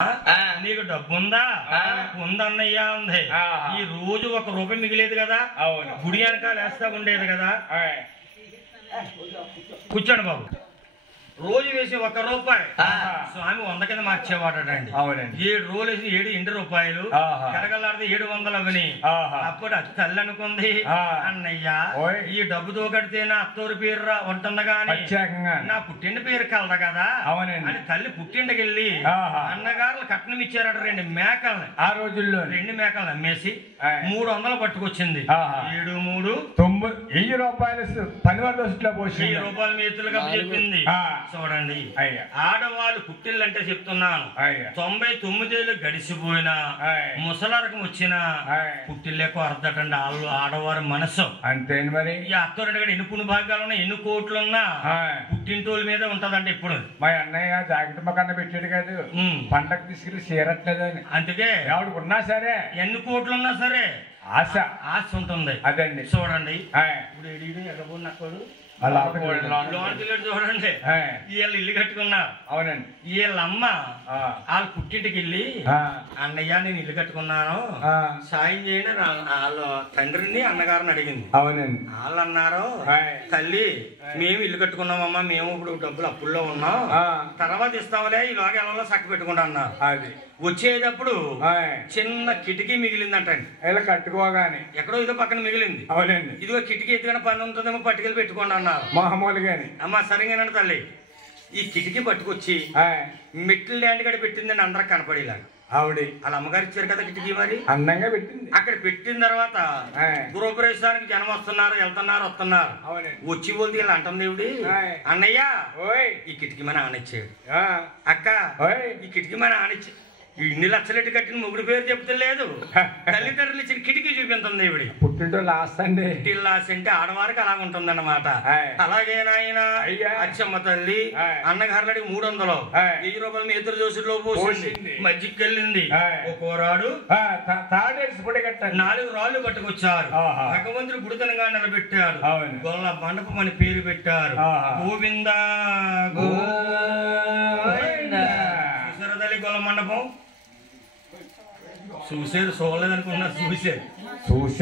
నీకు డబ్బుందా? ఉందన్నయ్యా ఉంది. ఈ రోజు ₹1 మిగిలేదు కదా, గుడి వెనకాల వేస్తా ఉండేది కదా. కూర్చోండి బాబు. రోజు వేసి ₹1 స్వామి 100 కింద మార్చేవాడండి. 7 రోజులు వేసి 7 ఇంటి రూపాయలు కడగలాడితే 700 అవని. అప్పుడు అది తల్లి అనుకుంది, అన్నయ్య ఈ డబ్బుతో కడితే నా అత్తూరు పేరు ఉంటుంది గాని నా పుట్టింటి పేరు కలదు కదా అని తల్లి పుట్టింటికి వెళ్ళి అన్నగారులు కట్నం ఇచ్చారట 2 మేకల్ని. ఆ రోజుల్లో 2 మేకల్ని అమ్మేసి 300 పట్టుకొచ్చింది. 7 3 ₹1000 పనివారి దోశలో పోసి ₹1000 మేతులుగా చెప్పింది. చూడండి, ఆడవాళ్ళు పుట్టిల్లంటే చెప్తున్నాను 99 ఏళ్ళు గడిచిపోయినా ముసలరకం వచ్చినా పుట్టిల్లే కొరదటండి వాళ్ళు ఆడవారి మనసు. అంతే మరి. ఈ అత్తోరంటే ఎన్ని పుణ్య భాగాలున్నా ఎన్ని కోట్లున్నా పుట్టింటోళ్ళ మీద ఉంటదండి. ఇప్పుడు మా అన్నయ్య జాకెట్ మకన్న పెట్టాడు కాదు, పంటకు తీసుకెళ్లి చేరట్లేదని. అందుకే ఆవిడ ఉన్నా సరే ఎన్ని కోట్లున్నా సరే ఆశ ఉంటుంది. అదండి. చూడండి, ఇప్పుడు ఎక్కడున్నాడు చూడండి, వీళ్ళు ఇల్లు కట్టుకున్నా. అవునండి. వీళ్ళ అమ్మ వాళ్ళ పుట్టింటికి వెళ్ళి అన్నయ్య నేను ఇల్లు కట్టుకున్నాను సాయం చేయండి వాళ్ళ తండ్రిని అన్నగారిని అడిగింది. అవునండి. వాళ్ళు అన్నారు, తల్లి మేము ఇల్లు కట్టుకున్నామమ్మా, మేము ఇప్పుడు డబ్బులు అప్పుల్లో ఉన్నాం, తర్వాత ఇస్తాంలే ఈలోగా ఎలా చక్క పెట్టుకుంటా అన్నారు. అది వచ్చేటప్పుడు చిన్న కిటికీ మిగిలిందంటండి. ఇలా కట్టుకోగానే ఎక్కడో ఇదో పక్కన మిగిలింది. అవునండి. ఇదిగో కిటికీ ఎత్తుకున్న పని ఉంటుందేమో పట్టుకెళ్ళి పెట్టుకోండి అన్నారు. మామూలుగాని అమ్మ సరిగానండి తల్లి. ఈ కిటికీ పట్టుకొచ్చి మెట్లు ల్యాండ్ గడి పెట్టిందని అందరికి కనపడేలాగా ఆవిడ వాళ్ళ అమ్మగారు ఇచ్చారు కదా కిటికీ, మరి అందంగా పెట్టింది. అక్కడ పెట్టిన తర్వాత గృహప్రవేశానికి జనం వస్తున్నారు, వెళ్తున్నారు, వస్తున్నారు. వచ్చి పోతే ఇలా అంటుంది దేవుడి, అన్నయ్య ఈ కిటికీ మన ఆనిచ్చాడు, అక్క ఈ కిటికీ మన ఆనిచ్చాడు. ఇన్ని లక్షలెట్టు కట్టిన మొగుడు పేరు చెప్తే లేదు, తల్లిదండ్రులు ఇచ్చిన కిటికీ చూపించింది దేవుడి. పుట్టింటో లాస్ట్ అండి. పుట్టిన లాస్ట్ అంటే ఆడవారికి అలాగ ఉంటుంది అన్నమాట. అలాగే నాయన అచ్చమ్మ తల్లి అన్నగారులకి 300 ₹1000 ఎదురు జోసులో పోసింది. మజ్జికి వెళ్ళింది. ఒక్కోరాడు 4 రాళ్ళు పట్టుకొచ్చారు. భగవంతుడు గుడితనంగా నిలబెట్టారు. గొల్ల మండపం అని పేరు పెట్టారు. గోవిందా చూసారా తల్లి గొల్ల మండపం? చూసేది చూడలేదనుకున్నా, చూసేది